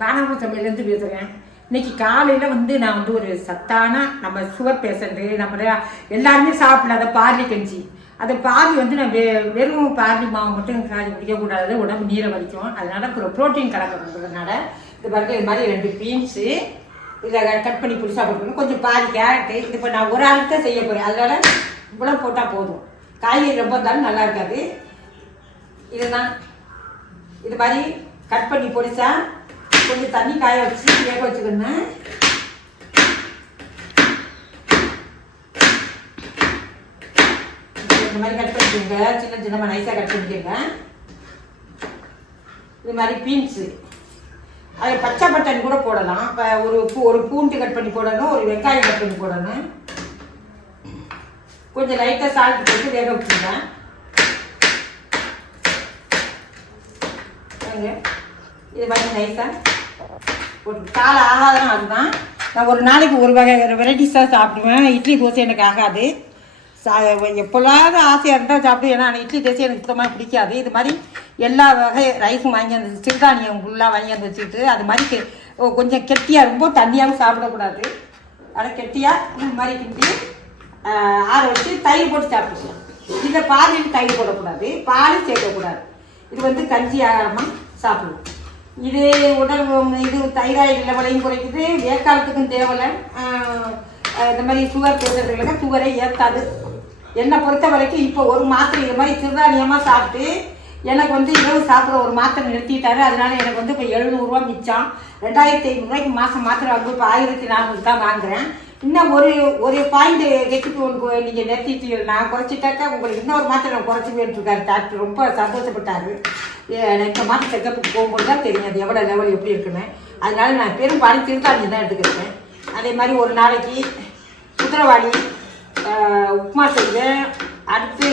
காணாமல் சமையலேருந்து பேசுகிறேன். இன்னைக்கு காலையில் வந்து நான் வந்து ஒரு சத்தான நம்ம சுகர் பேஷண்ட்டு நம்ம எல்லாருமே சாப்பிடாத பார்லி கஞ்சி, அதை பாதி வந்து நான் வெறும் பார்லி மாவு மட்டும் காய்ச்சி குடிக்கக்கூடாது, உடம்பு நீரை வலிக்கும். அதனால ப்ரோட்டீன் கலக்கிறதுனால இது பாருங்க, இது மாதிரி 2 பீன்ஸு இதை கட் பண்ணி புதுசாக போட்டுக்கணும், கொஞ்சம் பாதி கேரட்டு. இது இப்போ நான் ஒரு ஆளுக்கு தான் செய்ய போகிறேன், அதனால இவ்வளோ போட்டால் போதும். காய்கறி ரொம்ப இருந்தாலும் நல்லா இருக்காது. இதுதான் இது மாதிரி கட் பண்ணி பொடிச்சா கொஞ்சம் தண்ணி காய வச்சு வேக வச்சுக்கணும். இந்த மாதிரி கட் பண்ணிக்கோங்க, சின்ன சின்னமாக நைஸாக கட் பண்ணிக்கோங்க. இது மாதிரி பீன்ஸு, அதில் பச்சை பட்டாணி கூட போடலாம். இப்போ ஒரு பூண்டு கட் பண்ணி போடணும், ஒரு வெங்காயம் கட் பண்ணி போடணும். கொஞ்சம் லைட்டாக சால்ட் போட்டு வேக வச்சுருங்க. இது மாதிரி நைஸாக போட்டு காலை ஆகாதான். அதுதான் நான் ஒரு நாளைக்கு ஒரு வகை வெரைட்டிஸாக சாப்பிடுவேன். இட்லி தோசை எனக்கு ஆகாது. எப்போல்லாவது ஆசையாக இருந்தால் சாப்பிடுவேன், ஏன்னா இட்லி தோசை எனக்கு சுத்தமாக பிடிக்காது. இது மாதிரி எல்லா வகை ரைஸும் வாங்கி அந்த சிறுதானியம் ஃபுல்லாக வாங்கி வந்து வச்சுக்கிட்டு அது மாதிரி கொஞ்சம் கெட்டியாக, ரொம்ப தண்ணியாகவும் சாப்பிடக்கூடாது. அதை கெட்டியாக இது மாதிரி கிண்டி ஆற வச்சு தயிர் போட்டு சாப்பிடுவோம். இதில் பாலில் தயிர் போடக்கூடாது, பாலும் சேர்க்கக்கூடாது. இது வந்து கஞ்சி ஆகாரமாக சாப்பிடுவோம். இது உடல் இது தைராய்டு லெவலையும் குறைக்குது, வேக்காலத்துக்கும் தேவையில்லை. இந்த மாதிரி சுகர் பேசுறதுல சுகரை ஏற்காது. என்னை பொறுத்த வரைக்கும் இப்போ ஒரு மாத்திரை இது மாதிரி சிறுதானியமாக சாப்பிட்டு எனக்கு வந்து இரவு சாப்பிட்ற ஒரு மாத்திரை நிறுத்திட்டாரு. அதனால எனக்கு வந்து இப்போ 700 மிச்சம். 2500 மாதம் மாத்திரை வாங்க, இப்போ 1400 தான் வாங்குறேன். இன்னும் ஒரு பாயிண்ட் ரெசிபி ஒன்று நீங்கள் நிறுத்திட்டு நான் குறைச்சிட்டாக்கா உங்களுக்கு இன்னொரு மாத்திரை நான் குறைச்சிவேன்னு இருக்காரு டாக்டர். ரொம்ப சந்தோஷப்பட்டார். இந்த மாதம் செக்கப்புக்கு போகும்போது தான் தெரியும் அது எவ்வளோ லெவல் எப்படி இருக்குன்னு. அதனால நான் பெரும்பாலும் திருத்தாஞ்சி தான் எடுத்துக்கிறேன். அதே மாதிரி ஒரு நாளைக்கு குதிரைவாளி உப்புமா செய்வேன், அடுத்து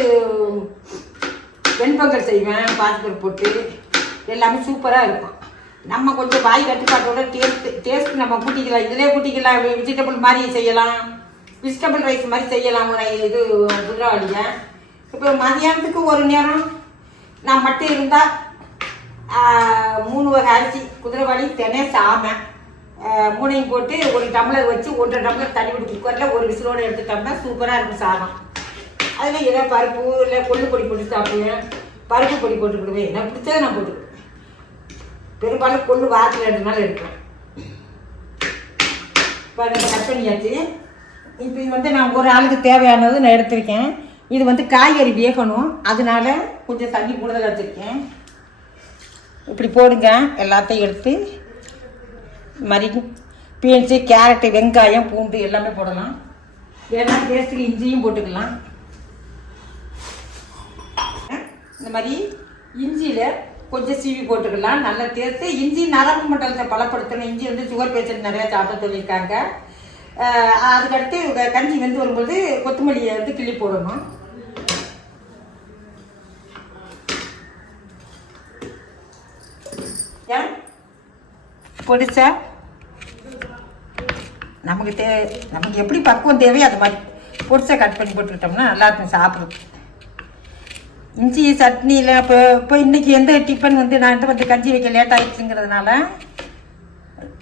வெண்பொங்கல் செய்வேன், பாசிப்பருப்பு போட்டு. எல்லாமே சூப்பராக இருக்கும். நம்ம கொஞ்சம் வாய் கட்டுப்பாட்டோட டேஸ்ட் நம்ம கூட்டிக்கலாம். இதிலே கூட்டிக்கலாம். வெஜிடபிள் மாதிரி செய்யலாம், வெஜிடபிள் ரைஸ் மாதிரி செய்யலாம். இது குதிரைவாளியை இப்போ மதியானத்துக்கு ஒரு நேரம் நான் மட்டும் இருந்தால் 3 வகை அரிசி, குதிரைவாளி, தினை, சாமை 3ஐயும் போட்டு ஒரு டம்ளர் வச்சு 1.5 டம்ளர் தண்ணி விட்டு குக்கரில் ஒரு விசிலோடு எடுத்துட்டோம்னா சூப்பராக இருக்கும் சாதம். அதில் ஏதோ பருப்பு இல்லை கொள்ளு பொடி போட்டு சாப்பிடுவேன், பருப்பு பொடி போட்டுக்கிடுவேன். எனக்கு பிடிச்சதை நான் போட்டுக்குவேன். பெரும்பாலும் கொள்ளு வாரத்தில் 2 நாள் எடுப்பேன். இப்போ நம்ம கட் பண்ணியாச்சு. இப்போ இது வந்து நான் ஒரு ஆளுக்கு தேவையானது நான் எடுத்திருக்கேன். இது வந்து காய்கறி வேகணும், அதனால கொஞ்சம் தண்ணி கூடுதல் வச்சுருக்கேன். இப்படி போடுங்க. எல்லாத்தையும் எடுத்து மாதிரி பீன்ஸு, கேரட்டு, வெங்காயம், பூண்டு எல்லாமே போடலாம். ஏன்னா டேஸ்ட்டுக்கு இஞ்சியும் போட்டுக்கலாம். இந்த மாதிரி இஞ்சியில் கொஞ்சம் சீவி போட்டுக்கலாம், நல்ல டேஸ்ட்டு. இஞ்சி நரம்பு மண்டலத்தை பலப்படுத்தணும். இஞ்சி வந்து சுகர் பேஷண்ட் நிறையா சாப்பிட சொல்லியிருக்காங்க. அதுக்கடுத்து கஞ்சி வெந்து வரும்போது கொத்தமல்லியை வந்து கிள்ளி போடணும். பொடிச்சா நமக்கு எப்படி பக்குவம் தேவையோ அது மாதிரி பொடிச்சா கட் பண்ணி போட்டுக்கிட்டோம்னா நல்லாயிருக்கும் சாப்பிடும். இஞ்சி சட்னியில் இப்போ இன்றைக்கி எந்த டிஃபன் வந்து நான் வந்து கஞ்சி வைக்க லேட் ஆகிடுச்சுங்கிறதுனால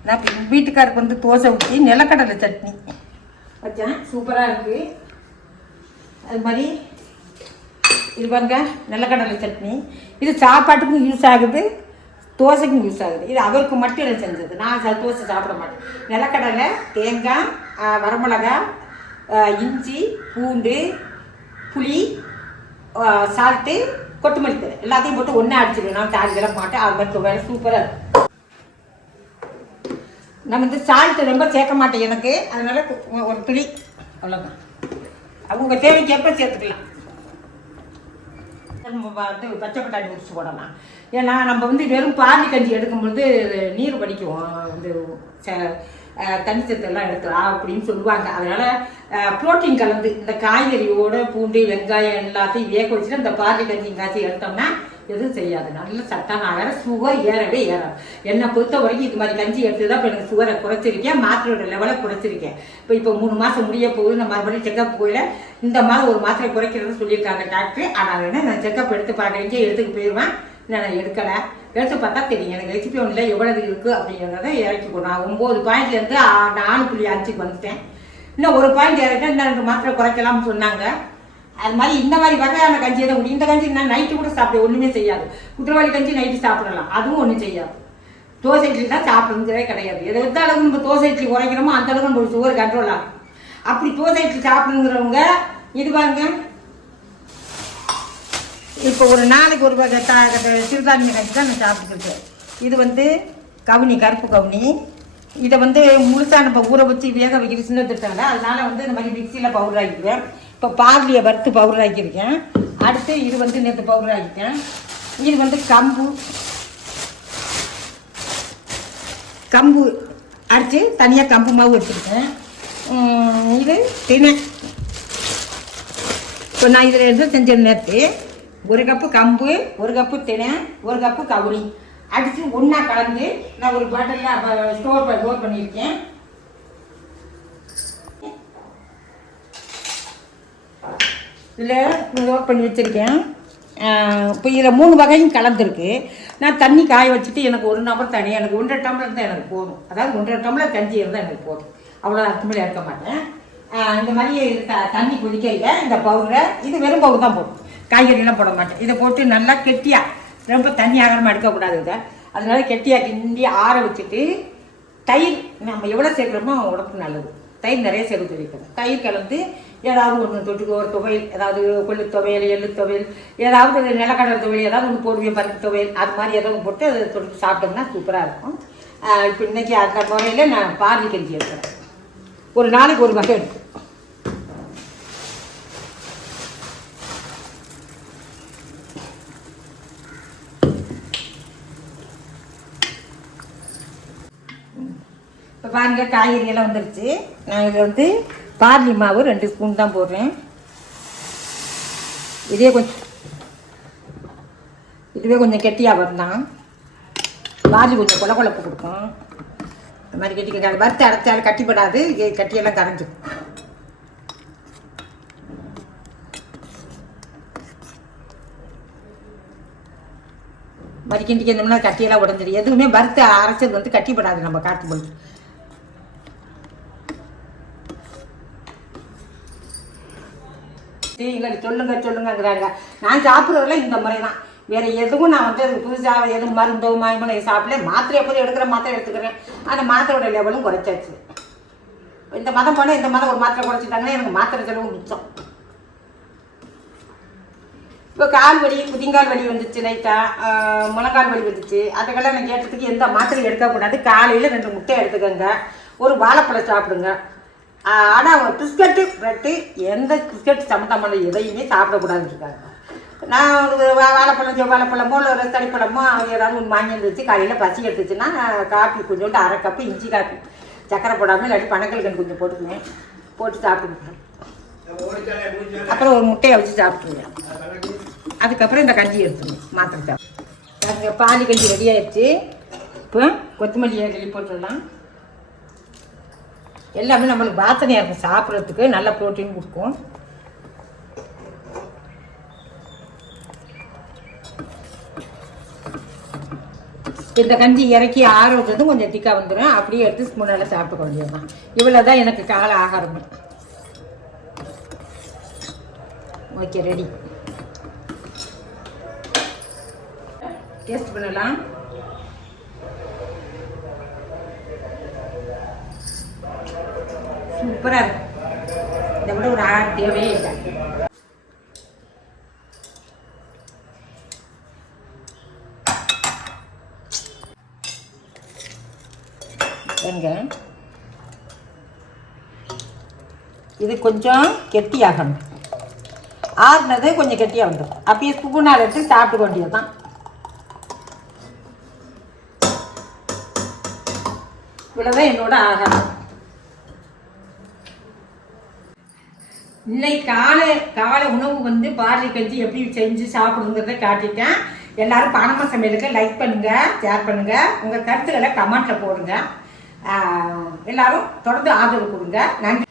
நான் வீட்டுக்காருக்கு வந்து தோசை ஊற்றி நிலக்கடலை சட்னி வச்சேன். சூப்பராக இருக்குது. அது மாதிரி இது பாருங்க, நிலக்கடலை சட்னி. இது சாப்பாட்டுக்கும் யூஸ் ஆகுது, தோசைக்கும் யூஸ் ஆகுது. இது அவருக்கு மட்டும் எனக்கு செஞ்சது. நான் தோசை சாப்பிட மாட்டேன். நிலக்கடலை, தேங்காய், வரமிளகாய், இஞ்சி, பூண்டு, புளி, சால்ட்டு, கொத்தமல்லி தழை எல்லாத்தையும் போட்டு ஒன்றா அடிச்சிடுவேன். நான் தாளிக்கலாம் மாட்டேன். அது மாதிரி வேலை சூப்பராக இருக்கும். நான் வந்து சால்ட்டு ரொம்ப சேர்க்க மாட்டேன் எனக்கு, அதனால ஒரு துளி அவ்வளோதான். அவங்க தேவைக்கு எப்போ சேர்த்துக்கலாம். வந்து பச்சை பட்டாணி உரிச்சு போடலாம். ஏன்னா நம்ம வந்து வெறும் பார்லி கஞ்சி எடுக்கும்பொழுது நீர் வடிக்கும், வந்து தண்ணி சத்தெல்லாம் எடுக்கலாம் அப்படின்னு சொல்லுவாங்க. அதனால் ப்ரோட்டீன் கலந்து இந்த காய்கறியோட பூண்டு, வெங்காயம் எல்லாத்தையும் வேக வச்சுட்டு இந்த பார்லி கஞ்சி காய்ச்சி எடுத்தோம்னா எதுவும் செய்யாது. நல்ல சத்தான ஆகாரம். சுகர் ஏறவே ஏறாது. என்னை பொறுத்த வரைக்கும் இது மாதிரி கஞ்சி எடுத்து தான் இப்போ எனக்கு சுகரை குறைச்சிருக்கேன், மாத்திரையோட லெவலை குறைச்சிருக்கேன். இப்போ 3 மாதம் முடிய போகுது. நான் மறுபடியும் செக்கப் போயில இந்த மாதம் ஒரு மாத்திரை குறைக்கிறதுன்னு சொல்லியிருக்காங்க டாக்டர். ஆனால் நான் செக்கப் எடுத்து பார்க்குறேன், எடுத்துக்கு போயிடுவேன். நான் எடுக்கலை. எடுத்து பார்த்தா தெரியும் எனக்கு ரெசிபி ஒன்றில் எவ்வளவு இருக்குது அப்படிங்கிறத இறக்கி நான் 9 பாயிண்ட்லேருந்து 4.5க்கு வந்துட்டேன். இன்னும் ஒரு பாயிண்ட் இறக்க இன்னும் 2 மாத்திரை குறைக்கலாம்னு சொன்னாங்க. அது மாதிரி இந்த மாதிரி வகையான கஞ்சி தான் முடியும். இந்த கஞ்சி நான் நைட்டு கூட சாப்பிட ஒன்றுமே செய்யாது. குதிரவாளி கஞ்சி நைட்டு சாப்பிடலாம், அதுவும் ஒன்றும் செய்யாது. தோசை இட்லி தான் சாப்பிடுங்கிறதே கிடையாது. எந்த அளவுக்கு நம்ம தோசை இட்லி குறைக்கிறோமோ அந்த அளவுக்கு நம்ம சுகர் கண்ட்ரோல் ஆகும். அப்படி தோசை இட்லி சாப்பிடுங்கிறவங்க இது வாங்க. இப்போ ஒரு நாளைக்கு ஒரு வகை சிறுதானிய கஞ்சி தான் நான் சாப்பிட்டுருக்கேன். இது கவுனி, கருப்பு கவுனி. இதை முழுசாக நம்ம ஊற வச்சு வேக வைக்கிற சின்ன திட்டாங்க. அதனால இந்த மாதிரி மிக்சியில் பவுடர் ஆக்கிக்குவேன். இப்போ பார்லியை வறுத்து பவுடர் ஆக்கியிருக்கேன். அடுத்து இது நேற்று பவுடர் ஆக்கிட்டேன். இது கம்பு அரைச்சி தனியாக கம்பு மாவு வச்சுருக்கேன். இது தினை. இப்போ நான் இதில் எதுவும் செஞ்சேன் நேற்று 1 கப்பு கம்பு, 1 கப்பு தினை, 1 கப்பு கவுனி அடித்து ஒன்றா கலந்து நான் ஒரு பாட்டிலில் ஸ்டோர் பண்ணியிருக்கேன். இதில் லோட் பண்ணி வச்சுருக்கேன். இப்போ இதில் 3 வகையும் கலந்துருக்கு. நான் தண்ணி காய வச்சுட்டு எனக்கு 1 நம்பர் தண்ணி, எனக்கு 1.5 டம்ளர் தான் எனக்கு போதும். அதாவது 1.5 டம்ளர் கஞ்சி இருந்தால் எனக்கு போதும். அவ்வளோ அர்த்தமில்லை எடுக்க மாட்டேன். இந்த மாதிரி தண்ணி கொதிக்கல இந்த பவுடரை, இது வெறும் பவுடர் தான் போடும், காய்கறியெல்லாம் போட மாட்டேன். இதை போட்டு நல்லா கெட்டியாக, ரொம்ப தண்ணி ஆகாமல் எடுக்கக்கூடாது இதை. அதனால கெட்டியாக கிண்டி ஆற வச்சுட்டு தயிர் நம்ம எவ்வளோ சேர்க்குறோமோ உடம்புக்கு நல்லது. தயிர் நிறைய சேர்த்து வைக்கணும். தயிர் கலந்து ஏதாவது ஒன்று தொட்டுக்கு ஒரு துவையல், ஏதாவது கொள்ளு துவையல், எள்ளு துவையல், ஏதாவது நிலக்கடலை துவையல், ஏதாவது ஒன்று போடுவேன், பருப்பு துவையல், அது மாதிரி ஏதாவது போட்டு அதை தொட்டு சாப்பிட்டோம்னா சூப்பராக இருக்கும். இப்போ இன்றைக்கி அந்த முறையில் நான் பார்லி கஞ்சி எடுக்கிறேன். ஒரு நாளைக்கு ஒரு வகை எடுக்கும். இப்போ பாருங்க காய்கறியெல்லாம் வந்துருச்சு. நான் இதில் பார்லி மாவு 2 ஸ்பூன் தான் போடுறேன். இதுவே கொஞ்சம் கெட்டியாக வந்தான். பார்லி கொஞ்சம் கொழப்பு கொடுக்கும். இந்த மாதிரி கெட்டி வறுத்து அரைச்சாலும் கட்டிப்படாது, கட்டியெல்லாம் கரைஞ்சிடும். மாதிரி கிண்டிக்கு இருந்தோம்னா கட்டியெல்லாம் உடஞ்சிடும். எதுவுமே வறுத்து அரைச்சது கட்டிப்படாது நம்ம காட்டு போது. சொல்லுங்கிறாங்க. நான் சாப்பிட்றதுல இந்த முறை தான். வேறு எதுவும் நான் புதுசாக எதுவும் மருந்தோ மாயமோ சாப்பிடல. மாத்திரை எப்போதும் எடுக்கிற மாத்திரை எடுத்துக்கிறேன். அந்த மாத்திரையோட லெவலும் குறைச்சாச்சு. இந்த மதம் போனால் இந்த மதம் ஒரு மாத்திரை குறைச்சிட்டாங்கன்னா எனக்கு மாத்திரை செலவு மிச்சம். இப்போ கால் வலி, குதிங்கால் வலி வந்துச்சு, லைட்டாக முழங்கால் வலி வந்துச்சு. அதுக்கெல்லாம் நான் கேட்டதுக்கு எந்த மாத்திரையும் எடுக்கக்கூடாது. காலையில் 2 முட்டை எடுத்துக்கோங்க, ஒரு வாழைப்பழம் சாப்பிடுங்க. ஆனால் பிஸ்கட்டு, ப்ரெட்டு, எந்த பிஸ்கட் சம்மந்தமான எதையுமே சாப்பிடக்கூடாதுன்னு இருக்காங்க. நான் ஒரு வாழைப்பழமோ இல்லை ஒரு தடிப்பழமோ ஏதாவது ஒன்று வாங்கி வந்துச்சு. காலையில் பசி எடுத்துச்சுன்னா காப்பி கொஞ்சோண்டு 1/2 கப்பு இஞ்சி காப்பி, சக்கரை போடாமல் இல்லாட்டி பனக்கல்கண்டு கொஞ்சம் போட்டுக்குவேன், போட்டு சாப்பிட்டுக்குவேன். அப்புறம் ஒரு முட்டையை வச்சு சாப்பிட்டுருவேன். அதுக்கப்புறம் இந்த கஞ்சி எடுத்துருவேன், மாத்திரை சாப்பிட்டு. பாலி கஞ்சி ரெடி ஆயிடுச்சு. இப்போ கொத்தமல்லி கிள்ளி போட்டுடலாம். எல்லாமே நம்மளுக்கு வாசனையாக இருக்கும், சாப்பிட்றதுக்கு நல்ல ப்ரோட்டீன் கொடுக்கும். இந்த கஞ்சி இறக்கி ஆற வச்சதும் கொஞ்சம் திக்காக வந்துடும். அப்படியே எடுத்து ஸ்பூனால் சாப்பிட்டு வேண்டியதுதான். இவ்வளோ தான் எனக்கு காலை ஆகாரம். Okay, ready. டேஸ்ட் பண்ணலாம். சூப்பராக இருக்கும். இதை விட ஒரு ஆறு தேவையே இல்லை. இது கொஞ்சம் கெட்டியாகணும். ஆறுனது கொஞ்சம் கெட்டியாக வந்துடும். அப்படியே ஸ்பூனால் எடுத்து சாப்பிட்டு வேண்டியது தான். இவ்வளோதான் என்னோட ஆகாரம். இன்னைக்கு காலை உணவு பார்லி கஞ்சி எப்படி செஞ்சு சாப்பிடுங்கிறத காட்டிட்டேன். எல்லாரும் பணமா சமையலுக்கு லைக் பண்ணுங்க, ஷேர் பண்ணுங்க, உங்க கருத்துக்களை கமெண்ட்ல போடுங்க. எல்லாரும் தொடர்ந்து ஆதரவு கொடுங்க. நன்றி.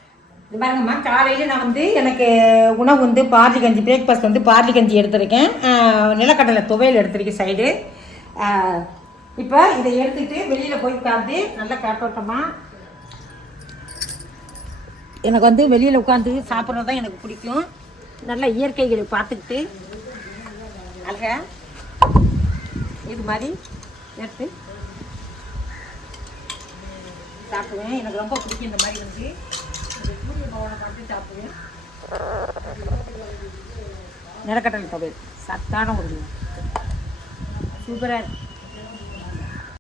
இது பாருங்கம்மா, காலையில் நான் எனக்கு உணவு பார்லி கஞ்சி, பிரேக்ஃபாஸ்ட் பார்லி கஞ்சி எடுத்திருக்கேன். நிலக்கடலை துவையல் எடுத்திருக்கேன் சைடு. இப்போ இதை எடுத்துக்கிட்டு வெளியில் போய் உட்காந்து நல்லா காத்தோட்டமாக எனக்கு வந்து வெளியில் உட்காந்து சாப்பிட்றது தான் எனக்கு பிடிக்கும். நல்லா இயற்கைகளை பார்த்துக்கிட்டு அழகா இது மாதிரி எடுத்து சாப்பிடுவேன். எனக்கு ரொம்ப பிடிக்கும் இந்த மாதிரி வந்து சூரிய பவனை பார்த்து சாப்பிடுவேன். நிலக்கடலை துவையல் சத்தான ஒரு சூப்பராக இருக்கு.